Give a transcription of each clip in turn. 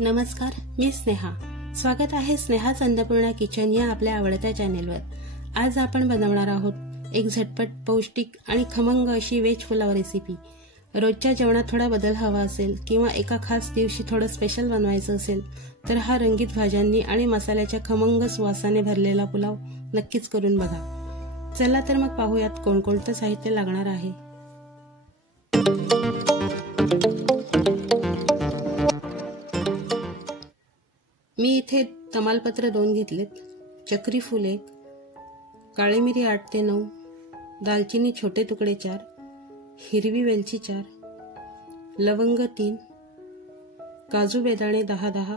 नमस्कार, मी स्नेहा. स्वागत आहे स्नेहाच अन्नपूर्णा किचन या आपल्या आवडत्या चॅनेलवर. आज आपण बनवणार आहोत एक झटपट, पौष्टिक आणि खमंग अशी व्हेज पुलाव रेसिपी. रोजच्या जेवणात थोडा बदल हवा असेल किंवा एका खास दिवशी थोडं स्पेशल बनवायचं असेल तर हा रंगीत भाज्यांनी आणि मसाल्याच्या खमंग सुवासाने भरलेला पुलाव नक्कीच करून बघा. चला तर मग पाहूयात कोणकोणतं साहित्य लागणार आहे. मी इथे तमालपत्र 2 घेतलेत, चक्री फूल 1, काळी मिरी 8 ते 9, दालचिनी छोटे तुकडे 4, हिरवी वेलची 4, लवंग 3, काजू बेदाणे 10-10,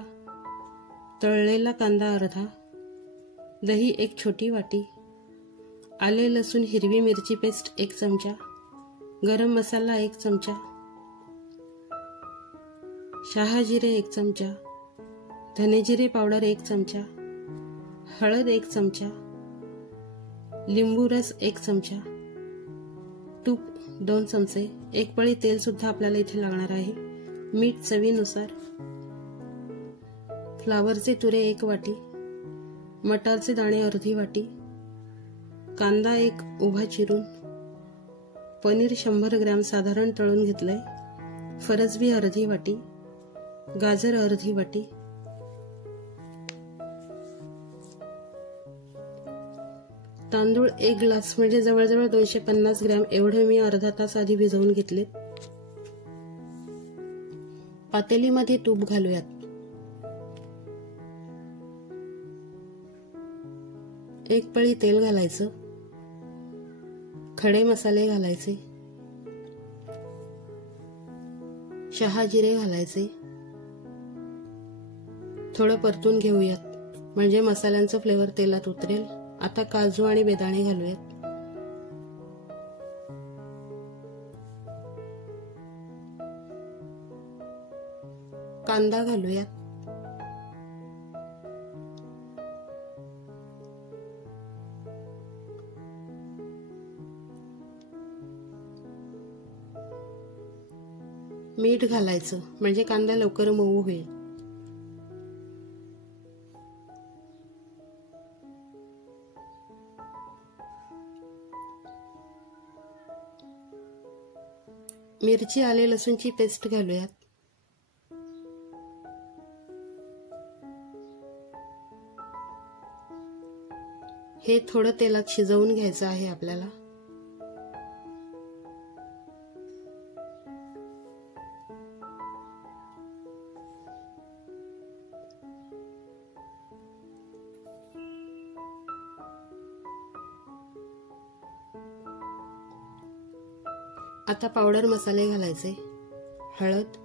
तळलेला कांदा अर्धा, दही 1 छोटी वाटी, आले लसूण हिरवी मिरची पेस्ट 1 चमचा, गरम मसाला 1 चमचा, शहाजिरे 1 चमचा, धने जिरे पावडर 1 चमचा, हळद 1 चमचा, लिंबू रस 1 चमचा, तूप 2 चमचे, 1 पळी तेल सुद्धा आपल्याला इथे लागणार आहे, मीठ चवीनुसार, फ्लावरचे तुरे 1 वाटी, मटारचे दाणे अर्धी वाटी, कांदा 1 उभा चिरून, पनीर 100 ग्रॅम साधारण तळून घेतलंय, फरसबी अर्धी वाटी, गाजर अर्धी वाटी, तांदूळ 1 ग्लास म्हणजे जवळजवळ 250 ग्रॅम एवढे मी अर्धा तास आधी भिजवून घेतले. पातेलीमध्ये तूप घालूयात. एक पळी तेल घालायचं, खडे मसाले घालायचे, शहाजिरे घालायचे, थोडं परतून घेऊयात म्हणजे मसाल्यांचं फ्लेवर तेलात उतरेल. आता काजू आणि बेदाणे घालूयात. कांदा घालूयात. मीठ घालायचं म्हणजे कांदा लवकर मऊ होईल. मिरची आले लसूणची पेस्ट घालूयात. हे थोडं तेलात शिजवून घ्यायचं आहे आपल्याला. आता पावडर मसाले घालायचे. हळद,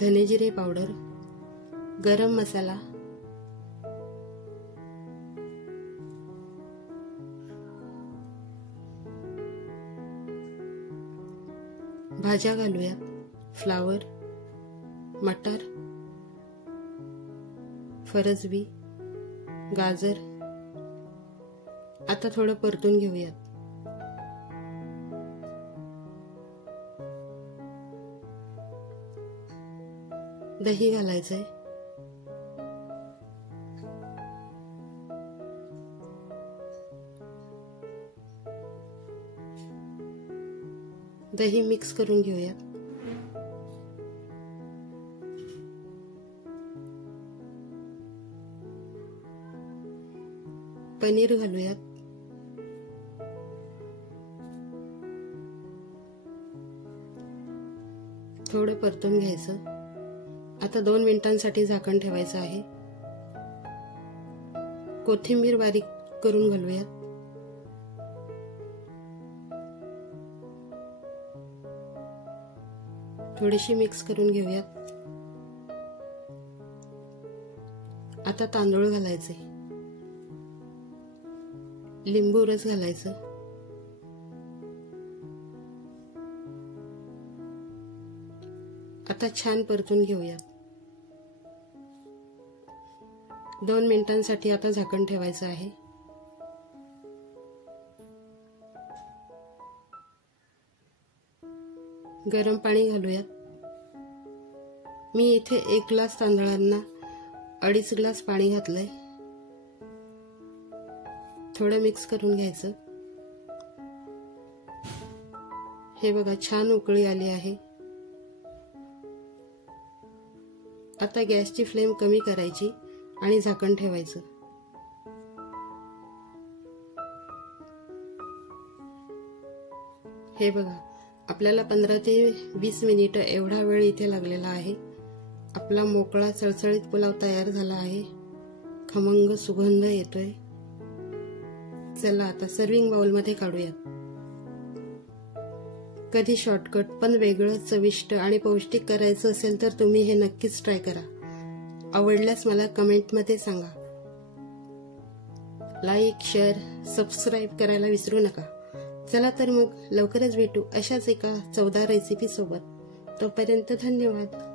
धने जिरे पावडर, गरम मसाला, भाज्या घालूयात. फ्लावर, मटार, फरसबी, गाजर. आता थोडं परतून घेऊयात. दही घालायचंय. दही मिक्स करून घेऊयात. पनीर घालूयात. थोडं परतून घ्यायचं. आता 2 मिनिटांसाठी झाकण ठेवायचं आहे. कोथिंबीर बारीक करून घालूयात. थोडीशी मिक्स करून घेऊयात. आता तांदूळ घालायचे. लिंबू रस घालायचं. आता छान परतून घेऊयात. 2 मिनिटांसाठी आता झाकण ठेवायचं आहे. गरम पाणी घालूयात. मी इथे 1 ग्लास तांदळांना 2.5 ग्लास पाणी घातलंय. थोडं मिक्स करून घ्यायचं. हे बघा छान उकळी आली आहे. आता गॅसची फ्लेम कमी करायची आणि झाकण ठेवायचं. हे बघा आपल्याला 15 ते 20 मिनिटं एवढा वेळ इथे लागलेला आहे. आपला मोकळा चळचळीत पुलाव तयार झाला आहे. खमंग सुगंध येतोय. चला आता सर्विंग बाउलमध्ये काढूयात. कधी शॉर्टकट पण वेगळं, चविष्ट आणि पौष्टिक करायचं असेल तर तुम्ही हे नक्कीच ट्राय करा. आवडल्यास मला कमेंटमध्ये सांगा. लाईक, शेअर, सबस्क्राईब करायला विसरू नका. चला तर मग लवकरच भेटू अशाच एका चवदार रेसिपी सोबत. तोपर्यंत धन्यवाद.